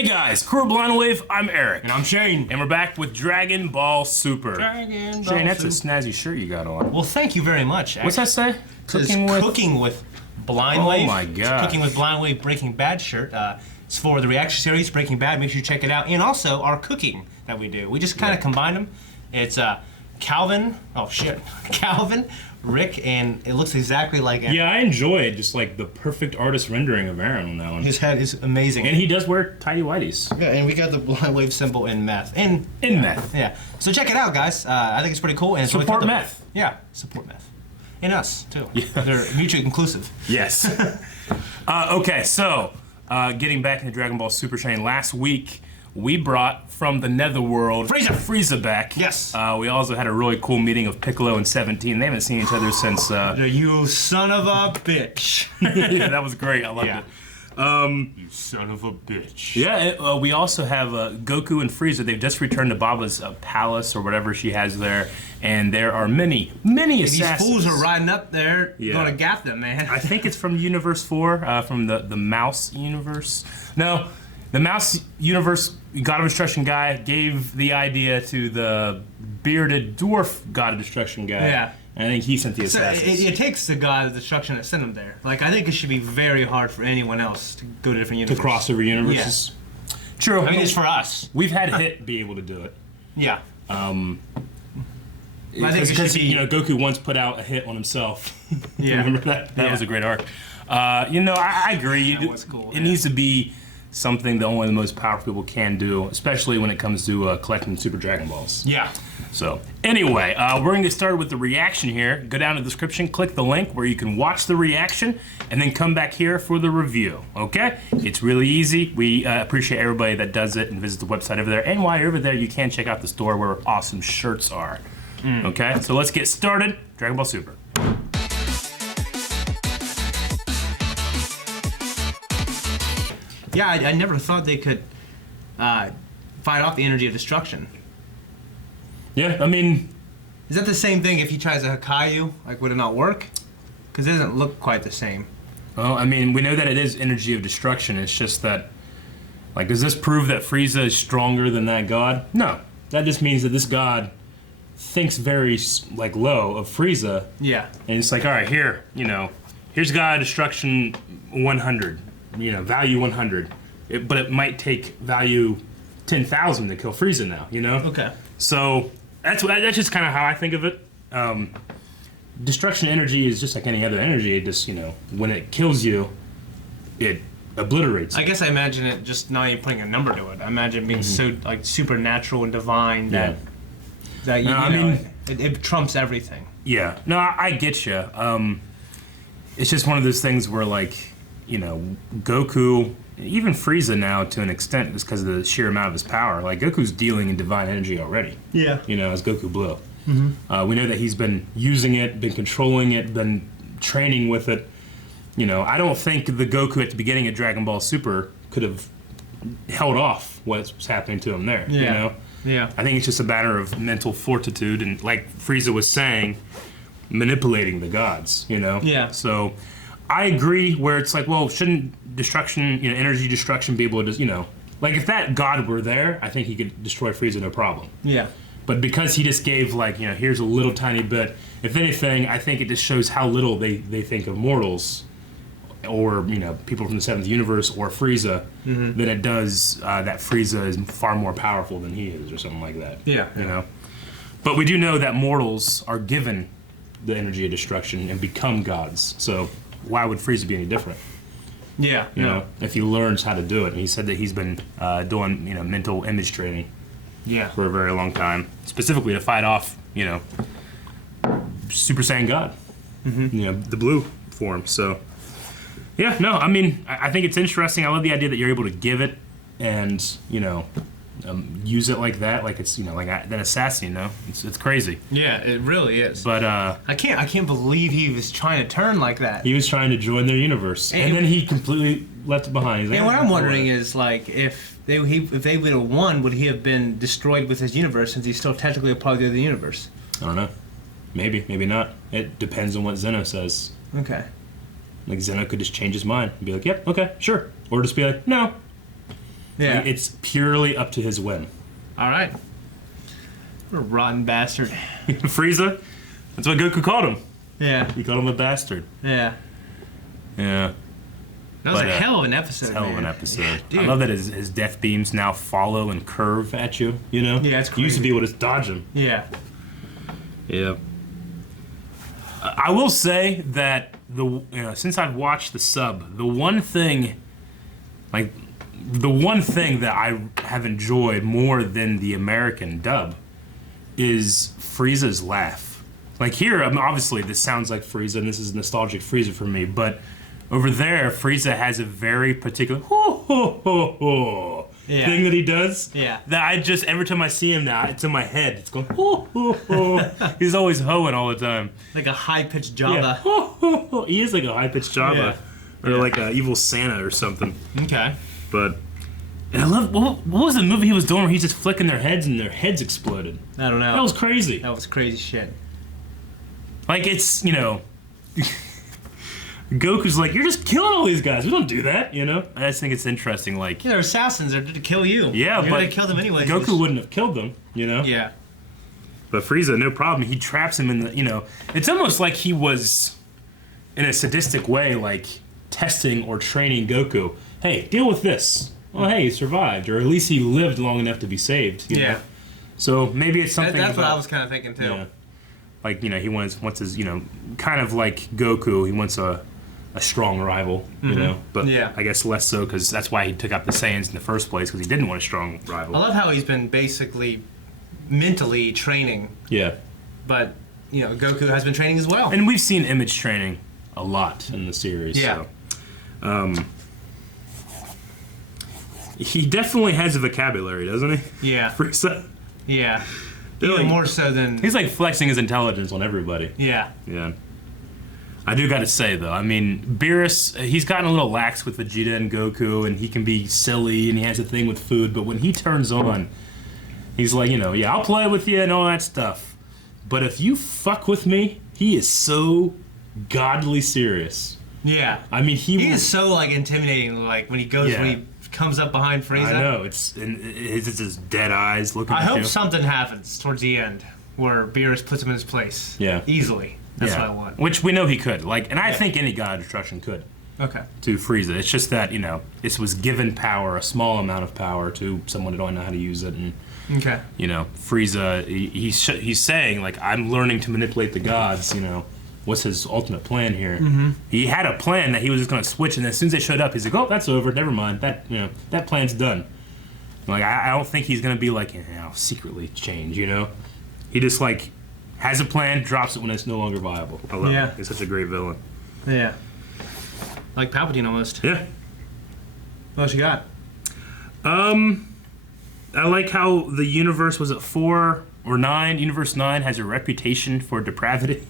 Hey guys, Crew Blind Wave, I'm Eric. And I'm Shane. And we're back with Dragon Ball Super. Dragon Ball Shane, that's a Super. snazzy shirt you got on. Well, thank you very much. What's that say? Cooking with Blind Oh Wave. my god. Cooking with Blind Wave Breaking Bad shirt. It's for the reaction series Breaking Bad. Make sure you check it out. And also our cooking that we do. We just kind of combine them. It's Calvin, Rick, and it looks exactly like Aaron. Yeah, I enjoyed just like the perfect artist rendering of Aaron on that one. His head is amazing. And he does wear tidy whities. Yeah, and we got the Blind Wave symbol in meth. In meth. Yeah. So check it out, guys. I think it's pretty cool. And it's Support really meth. Yeah, support meth. And us, too. Yeah. They're mutually inclusive. Yes. Okay, so getting back into Dragon Ball Super, Shane, last week we brought from the Netherworld Frieza back. Yes. We also had a really cool meeting of Piccolo and 17. They haven't seen each other since... You son of a bitch. Yeah, that was great. I loved it. You son of a bitch. Yeah, we also have Goku and Frieza. They've just returned to Baba's palace or whatever she has there, and there are many assassins. These fools are riding up there, Yeah. gonna gap them, man. I think it's from Universe 4, from the Mouse universe. No, the Mouse universe God of Destruction guy gave the idea to the bearded dwarf God of Destruction guy. Yeah. And I think he sent the So assassins. it takes the god of destruction to send them there. Like, I think it should be very hard for anyone else to go to different To universes. cross over universes. True. I mean, it's for us. We've had Hit be able to do it. Yeah. I think it Because should be. you know, Goku once put out a hit on himself. Yeah. Remember that? That Yeah. was a great arc. You know, I agree. That was cool, It yeah. needs to be something that only the most powerful people can do, especially when it comes to collecting Super Dragon Balls. Yeah. So, anyway, we're going to get started with the reaction here. Go down to the description, click the link where you can watch the reaction, and then come back here for the review, okay? It's really easy. We appreciate everybody that does it and visits the website over there. And while you're over there, you can check out the store where awesome shirts are, okay? So let's get started. Dragon Ball Super. Yeah, I never thought they could fight off the energy of destruction. Yeah, I mean, Is that the same thing if he tries to Hakayu? Like, would it not work? Because it doesn't look quite the same. well, I mean, we know that it is energy of destruction. It's just that, like, does this prove that Frieza is stronger than that god? No. That just means that this god thinks very, like, low of Frieza. Yeah. And it's like, all right, here, you know, here's God Destruction 100, you know, value 100. But it might take value 10,000 to kill Frieza now, you know? Okay. So that's just kind of how I think of it. Destruction energy is just like any other energy. It just, you know, when it kills you, it obliterates I you. guess I imagine it just not even putting a number to it. I imagine it being so like supernatural and divine that you No, I know, mean- it trumps everything. Yeah. No, I get you. It's just one of those things where, like, you know, Goku, even Frieza now to an extent, just because of the sheer amount of his power. Like, Goku's dealing in divine energy already. Yeah. You know, as Goku Blue. We know that he's been using it, been controlling it, been training with it. You know, I don't think the Goku at the beginning of Dragon Ball Super could have held off what's happening to him there. You Yeah. know? Yeah. I think it's just a matter of mental fortitude and, like Frieza was saying, manipulating the gods, you know? Yeah. So I agree where it's like, well, shouldn't destruction, you know, energy destruction be able to, you know, like if that god were there, I think he could destroy Frieza no problem. Yeah. But because he just gave, like, you know, here's a little tiny bit, if anything, I think it just shows how little they think of mortals or, you know, people from the 7th universe or Frieza, that it does, that Frieza is far more powerful than he is or something like that. Yeah. You know? But we do know that mortals are given the energy of destruction and become gods. So why would Frieza be any different? Yeah. You know, if he learns how to do it. And he said that he's been doing, you know, mental image training Yeah. for a very long time, specifically to fight off, you know, Super Saiyan God, you know, the blue form. So, yeah, no, I mean, I think it's interesting. I love the idea that you're able to give it and, you know, use it like that, like it's, you know, like an assassin. You know, it's crazy. Yeah, it really is. But I can't believe he was trying to turn like that. he was trying to join their universe, and then he completely left it behind. He's like, And what "Ah, I'm no wondering way." is, like, if they would have won, would he have been destroyed with his universe since he's still technically a part of the universe? I don't know. Maybe, maybe not. It depends on what Zeno says. Okay. Like, Zeno could just change his mind and be like, yep, okay, sure. Or just be like, no. Yeah. Like, it's purely up to his whim. All right. What a rotten bastard. Frieza? That's what Goku called him. Yeah. He called him a bastard. Yeah. Yeah. That was But, a hell of an episode, Hell of man. an episode. Dude. I love that his death beams now follow and curve at you, you know? Yeah, it's You used to crazy. be able to dodge them. Yeah. Yeah. I will say that since I've watched the sub, the one thing that I have enjoyed more than the American dub is Frieza's laugh. Like here, obviously this sounds like Frieza, and this is nostalgic Frieza for me, but over there, Frieza has a very particular thing that he does. Yeah. That I just, every time I see him now, it's in my head. It's going He's always hoeing all the time. Like a high-pitched Java. Yeah. He is like a high-pitched Java. Or like an evil Santa or something. Okay. But, and I love, what was the movie he was doing where he's just flicking their heads and their heads exploded? I don't know. That was crazy. That was crazy shit. Like, it's, Goku's like, you're just killing all these guys. We don't do that, I just think it's interesting, like... Yeah, they're assassins. They're to kill you. Yeah, You're but... gonna kill them anyway. Goku wouldn't have killed them, Yeah. But Frieza, no problem. He traps him in the, It's almost like he was, in a sadistic way, like, testing or training Goku. Hey, deal with this. Well, hey, he survived. Or at least he lived long enough to be saved, you know? So maybe it's something That's what about- I was kind of thinking, too. Yeah. Like, he wants his, kind of like Goku, he wants a strong rival, But Yeah. I guess less so because that's why he took out the Saiyans in the first place, because he didn't want a strong rival. I love how he's been basically mentally training, Yeah. but, Goku has been training as well. And we've seen image training a lot in the series. Yeah. So. He definitely has a vocabulary, doesn't he? Yeah. Frieza. Yeah. Really? Even more so than... He's like flexing his intelligence on everybody. Yeah. Yeah. I do gotta say though, I mean, Beerus, he's gotten a little lax with Vegeta and Goku, and he can be silly, and he has a thing with food, but when he turns on, he's like, yeah, I'll play with you and all that stuff. But if you fuck with me, he is so godly serious. Yeah. I mean, He is so, like, intimidating, like, when he goes, Yeah. when he comes up behind Frieza. I know, it's just dead eyes looking I at hope you. something happens towards the end where Beerus puts him in his place. Yeah. Easily. That's what I want. Which we know he could. Like, and I think any God of Destruction could. Okay. To Frieza. It's just that, this was given power, a small amount of power to someone who don't know how to use it. And, Okay. Frieza, he's saying, like, I'm learning to manipulate the gods, What's his ultimate plan here? Mm-hmm. He had a plan that he was just going to switch, and as soon as they showed up, he's like, oh, that's over, never mind. That, that plan's done. Like, I don't think he's going to be like, secretly change, He just, like, has a plan, drops it when it's no longer viable. I love it. He's such a great villain. Yeah. Like Palpatine almost. Yeah. What else you got? I like how the universe, was it 4 or 9? Universe 9 has a reputation for depravity.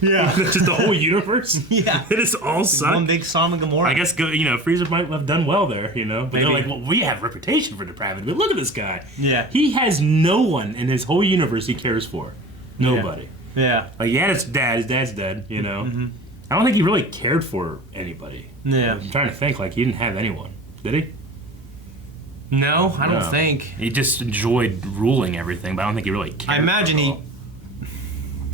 Yeah. Just the whole universe. Yeah. It is all suck. One big Sodom and Gomorrah. I guess Frieza might have done well there, But Maybe. they're like, well, we have reputation for depravity, but look at this guy. Yeah. He has no one in his whole universe he cares for. Nobody. Yeah. Like, he had his dad. His dad's dead, Mm-hmm. I don't think he really cared for anybody. Yeah. I'm trying to think. Like, he didn't have anyone. Did he? No, I don't No. think. He just enjoyed ruling everything, but I don't think he really cared. I imagine for it he all.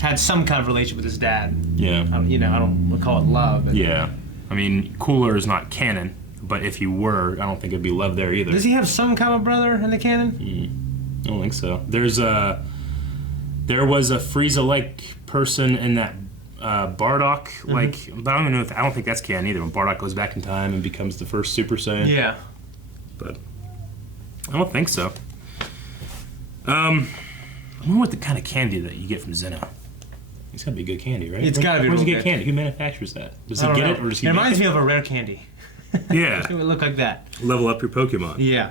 had some kind of relation with his dad. Yeah. I don't call it love. But Yeah. I mean, Cooler is not canon, but if he were, I don't think it'd be love there either. Does he have some kind of brother in the canon? I don't think so. There was a Frieza-like person in that Bardock, but I don't even know. I don't think that's canon either. When Bardock goes back in time and becomes the first Super Saiyan. Yeah. But I don't think so. I wonder what the kind of candy that you get from Zeno. It's gotta be good candy, right? It's gotta be Where does he real get good. candy? Who manufactures that? Does he I don't get know. it, or does he? It make reminds it? me of a rare candy. Yeah. It would look like that. Level up your Pokemon. Yeah.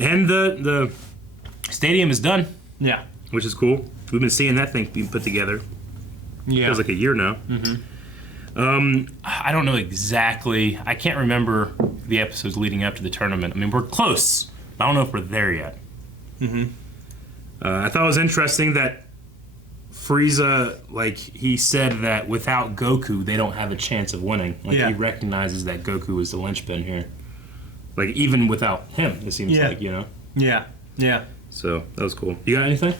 And the stadium is done, Yeah. which is cool. We've been seeing that thing being put together. Yeah. Feels like a year now. I don't know exactly. I can't remember the episodes leading up to the tournament. I mean, we're close. I don't know if we're there yet. I thought it was interesting that Frieza, like, he said that without Goku, they don't have a chance of winning. Like, Yeah. he recognizes that Goku is the linchpin here. Like even without him, it seems Yeah. like, you know. Yeah. Yeah. So that was cool. You got anything?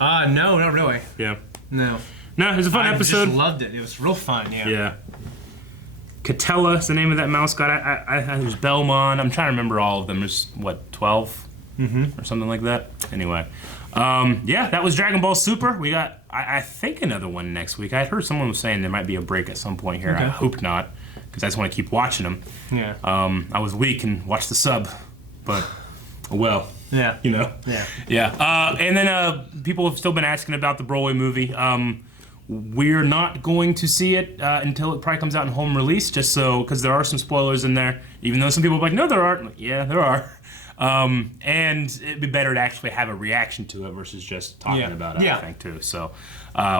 No, not really. Yeah. No. No, it was a fun episode. I just loved it. It was real fun. Yeah. Yeah. Catella is the name of that mascot. There's Belmont. I'm trying to remember all of them. There's what, 12 or something like that. Anyway, yeah, that was Dragon Ball Super. We got, I think, another one next week. I heard someone was saying there might be a break at some point here. Okay. I hope not, because I just want to keep watching them. Yeah. I was weak and watched the sub, but well. Yeah. You know. Yeah. Yeah. And then people have still been asking about the Broadway movie. We're not going to see it until it probably comes out in home release, just so, because there are some spoilers in there, even though some people are like, no, there aren't. Yeah, there are. And it'd be better to actually have a reaction to it versus just talking about it, I think, too. So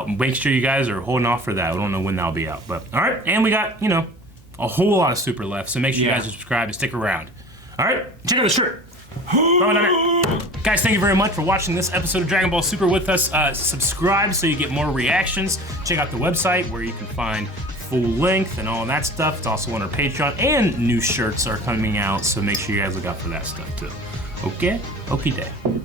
make sure you guys are holding off for that. We don't know when that'll be out. But, all right, and we got, you know, a whole lot of Super left, so make sure you guys are subscribed and stick around. All right, check out the shirt. Guys, thank you very much for watching this episode of Dragon Ball Super with us. Subscribe so you get more reactions. Check out the website where you can find full length and all that stuff. It's also on our Patreon, and new shirts are coming out, so make sure you guys look out for that stuff too. Okay? Okie day.